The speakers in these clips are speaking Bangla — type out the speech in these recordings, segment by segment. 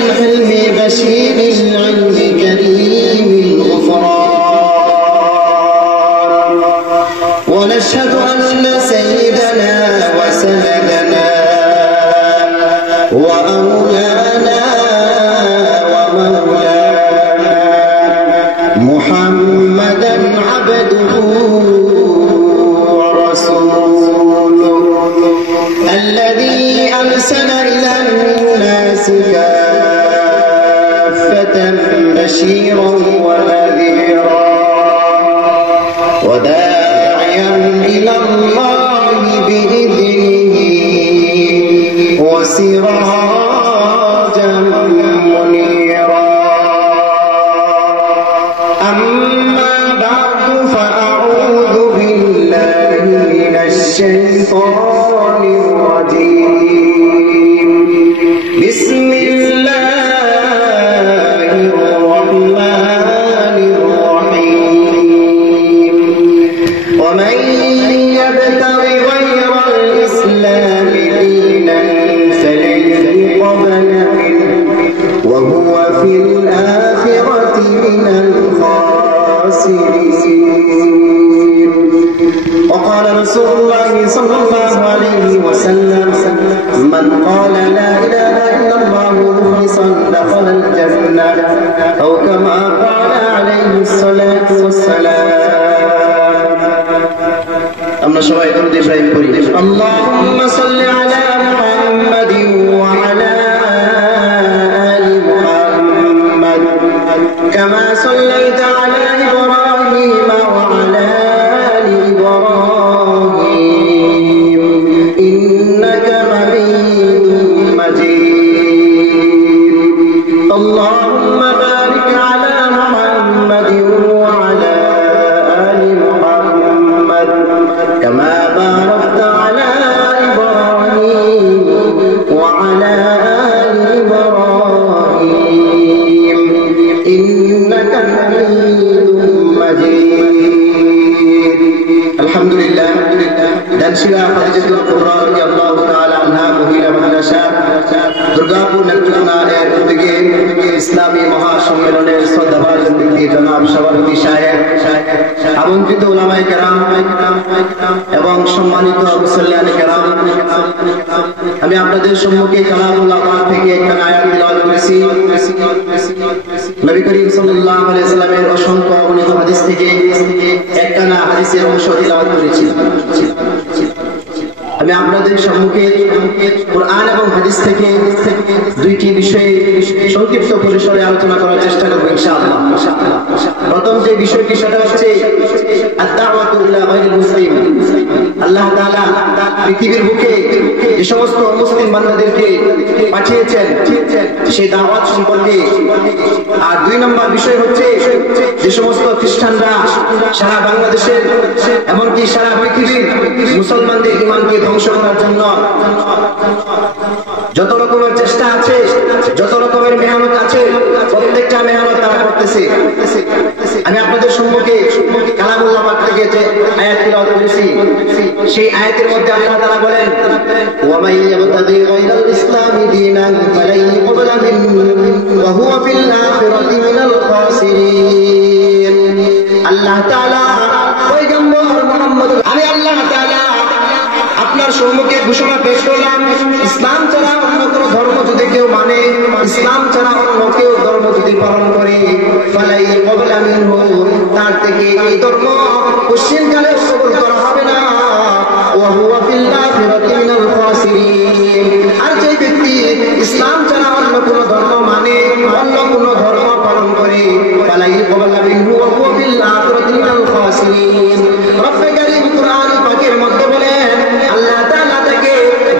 الحلم بشير العلم كريم الغفران ونشهد أن سيدنا وسندنا وأولانا ومولانا محمدا عبده ورسوله الذي أرسل إلى الناس كافة بشيرا ونذيرا وداعيا إلى الله بإذنه وسراجا منيرا أما بعد فأعوذ بالله من الشيطان الرجيم بسم الله الرحمن الرحيم ومن يبتغ غير الإسلام دينا فلن يقبل منه وهو في الآخرة من الخاسرين وقال رسول الله صلى الله عليه وسلم من قال لا إله إلا الله مخلصا دخل الجنة أو كما قال عليه الصلاة والسلام أما شوائد إبراهيم قريب اللهم صل على محمد وعلى آل محمد كما صليت على إبراهيم وعلى آل إبراهيم إنك حميد مجيد اللهم بارك على محمد وعلى آل محمد كما باركت على إبراهيم وعلى آل إبراهيم إنك حميد مجيد الحمد لله دانشلا خديجة الكبرى رضي الله تعالى عنها মহিলা মাদ্রাসা দুর্গাপুর নেত্রকোনা এর উদ্যোগে ইসলামী মহাসম্মেলনের শ্রদ্ধাভাজন ব্যক্তি জনাব সভাপতি সাহেব আমন্ত্রিত উলামায়ে কেরাম এবং সম্মানিত মুসল্লিয়ানে কেরাম আমি আপনাদের সম্মুখে কালামুল্লাহ পাক থেকে একটা আয়াত তিলাওয়াত করেছি নবী করিম সাল্লাল্লাহু আলাইহি ওয়াসাল্লামের অসংখ্য অগণিত হাদিস থেকে একটা হাদিসের অংশ তিলাওয়াত করেছি আমি আপনাদের সম্মুখে কোরআন এবং হাদিস থেকে দুইটি বিষয়ে সংক্ষিপ্ত পরিসরে আলোচনা করার চেষ্টা করব ইনশাআল্লাহ প্রথম যে বিষয়টি সেটা হচ্ছে আদ-দাওয়াতু ইলা গায়রিল মুসলিম আল্লাহ তাআলা পৃথিবীর বুকে যে সমস্ত মুসলিম বান্দাদেরকে পাঠিয়েছেন সেই দাওয়াত সম্পর্কে আর দুই নম্বর বিষয় হচ্ছে যে সমস্ত খ্রিস্টানরা সারা বাংলাদেশের এমনকি সারা পৃথিবীর মুসলমানদের ঈমানকে ধ্বংস করার জন্য যত রকমের চেষ্টা আছে যত রকমের মেহনত আছে প্রত্যেকটা মেহনত তারা করতেছে আমি আপনাদের সম্মুখে কালামুল্লাহ পাক থেকে যে আয়াত তিলাওয়াত করেছি সেই আয়াতের মধ্যে আল্লাহ তাআলা বলেন ওয়া মান ইয়াবতাগি গায়রাল ইসলামি দীনান ফালান ইউকবালা মিনহু ওয়া হুয়া ফিল আখিরাতি মিনাল খাসিরিন আল্লাহ তাআলা পয়গম্বর মুহাম্মদ আমি আল্লাহ তাআলা আপনার সম্মুখে ঘোষণা পেশ করলাম ইসলাম ছাড়া অন্য কোন ধর্ম যদি কেউ মানে ইসলাম ছাড়া অন্য কেউ ধর্ম যদি পালন করে ফালাই ক্বাবলা মিনহু তার থেকে এই ধর্ম পশ্চিমকালে কবুল করা হবে না ওয়া হুয়া ফিল আখিরাতি মিনাল খাসিরিন আর যে ব্যক্তি ইসলাম ছাড়া অন্য কোন ধর্ম মানে অন্য কোন ধর্ম পালন করে ফালাই ক্বাবলা মিনহু ওয়া হুয়া ফিল আখিরাতি মিনাল খাসিরিন রব্বে কারীম কুরআন পাকের মধ্যে বলেন আল্লাহ তাআলা তাকে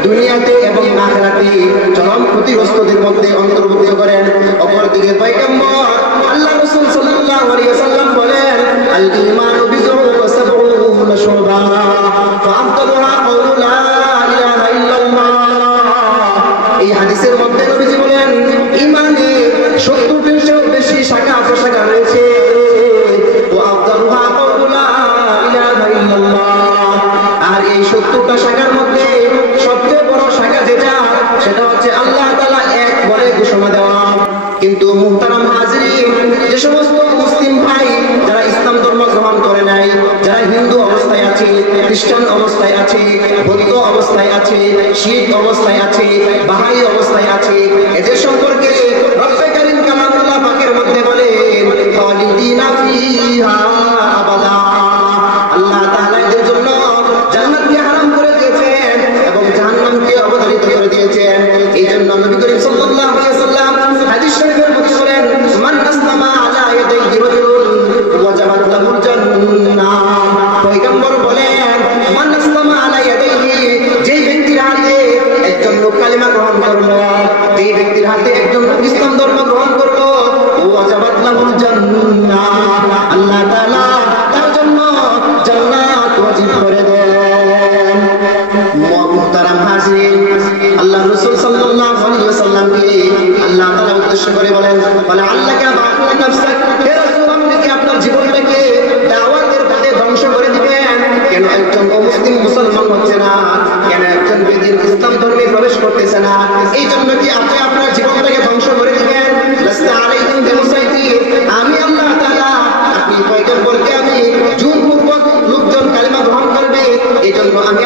দুনিয়াতে এবং আখিরাতে চরম ক্ষতিগ্রস্তদের মধ্যে অন্তর্ভুক্ত করেন অপরদিকে পয়গম্বর আল্লাহ রাসূল সাল্লাল্লাহু আলাইহি ওয়াসাল্লাম বলেন আল ঈমানু বিযুউ ওয়া সাবউনা শুবা ফাআফদালুহা কাওলু লা ইলাহা ইল্লাল্লাহ এই হাদিসের মধ্যে নবীজি বলেন ঈমানে 70-এরও বেশি শাখা প্রশাখা রয়েছে ওয়া আফদালুহা কাওলু লা ইলাহা ইল্লাল্লাহ আর এই 70টা শাখার মধ্যে সবচেয়ে বড় শাখা যেটা সেটা হচ্ছে আল্লাহ তাআলা এক বলে ঘোষণা দেওয়া কিন্তু মুহতারাম হাজিরিন, যে সমস্ত মুসলিম ভাই যারা ইসলাম ধর্ম গ্রহণ করে নাই, যারা হিন্দু অবস্থায় আছে, খ্রিস্টান অবস্থায় আছে, বৌদ্ধ অবস্থায় আছে, শিখ অবস্থায় আছে, বাহাই অবস্থায় আছে, এদের সম্পর্কে রব্বে কারীম কালামুল্লাহ পাকের মধ্যে বলেন খালিদিনা ফিহা আবাদা। আল্লাহ তাআলা এদের জন্য জান্নাতকে হারাম করে দিয়েছেন এবং জাহান্নামকে অবধারিত করে দিয়েছেন। এই জন্য নবী করিম সাল্লাল্লাহু আলাইহি ওয়াসাল্লাম হাদিস শরীফের মধ্যে বলেন মান আসলামা আলা ইয়াদাইহি রাজুলুন ওয়াজাবাত লাহুল জান্নাহ। পয়গম্বর বলেন মান আসলামা আলা ইয়াদাইহি, যে ব্যক্তির হাতে একজন লোক কালিমা গ্রহণ করলো, যে ব্যক্তির হাতে একজন লোক ইসলাম ধর্ম গ্রহণ করলো, ওয়াজাবাত লাহুল জান্নাহ, আল্লাহ তাআলা তার জন্য জান্নাত ওয়াজিব করে দেন। মুহতারাম হাজিরিন, আল্লাহ রাসূল সাল্লাল্লাহু আলাইহি ওয়াসাল্লামকে আল্লাহ তাআলা উদ্দেশ্য করে বলেন বলে আল্লাহকে বাকুন নাফসাক, হে রাসূল আপনি কি আপনার জীবনটাকে দাওয়াতের পথে ধ্বংস করে দিবেন? কেন একজন অমুসলিম মুসলমান হচ্ছে না? কেন একজন বেদিন ইসলাম ধর্মে প্রবেশ করতেছে না? এই জন্য কি আপনি আপনার জীবনটাকে ধ্বংস করে দিবেন? লাস্তা আলাইকুম বিমুসাইতির, আমি আল্লাহ তাআলা আপনি পয়গম্বরকে আমি জোরপূর্বক লোকজন কালিমা গ্রহণ করবে এই জন্য আমি